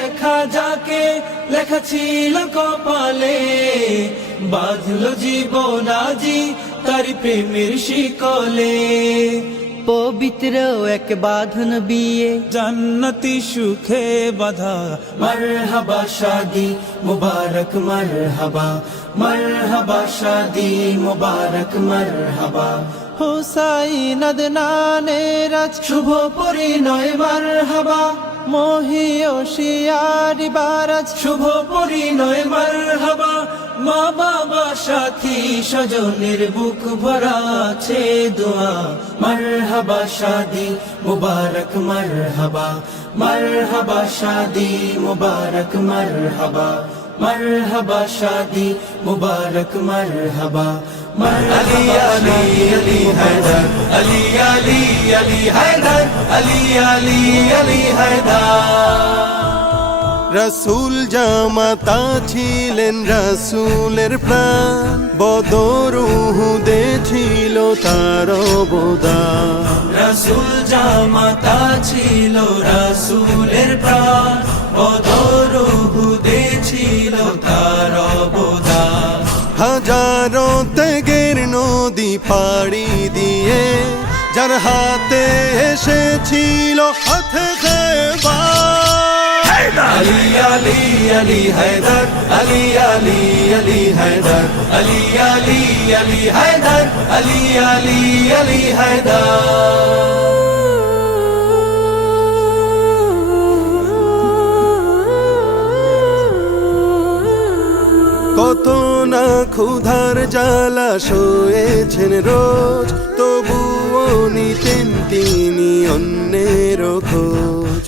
দেখা যাকে লেখা ছিল কপালে, বাঁধলো জীবন আজি তার প্রেমের শিকলে। পবিত্র এক বাঁধন বিয়ে, জান্নাতি সুখে বাঁধা, মারহাবা শাদি মুবারক মারহাবা, মারহাবা শাদি মুবারক মারহাবা। হুসাইন আদনানের আজ শুভ পরিণয় মারহাবা, মহিয়সিয়ারি বারাজ শুভ পরিণয় মারহাবা। মা বাবা সাথী স্বজনের বুক ভরা আছে দোয়া, মারহাবা শাদি মুবারক মারহাবা, মারহাবা শাদি মুবারক মারহাবা, মারহাবা শাদি মুবারক মারহাবা। আলী আলী আলী হায়দার, আলী আলী আলী হায়দার, আলী আলী আলী হায়দার। রাসূল জামাতা ছিলেন রাসূলের প্রাণ, বদর উহুদে ছিল তার অবদান। রাসূল জামাতা ছিল রাসূলের প্রাণ, বদর উহুদে ছিল তার অবদান। হাজারো ত্যাগের নদী পাড়ি দিয়ে যার হাতে এসেছিল হাতে খেবার। আলী আলী আলী হায়দার, আলী আলী আলী হায়দার, আলী আলী আলী হায়দার, আলী আলী আলী হায়দার। কত না ক্ষুধার জ্বালা সয়েছেন রোজ, তবুও নিতেন তিনি অন্যের খোঁজ।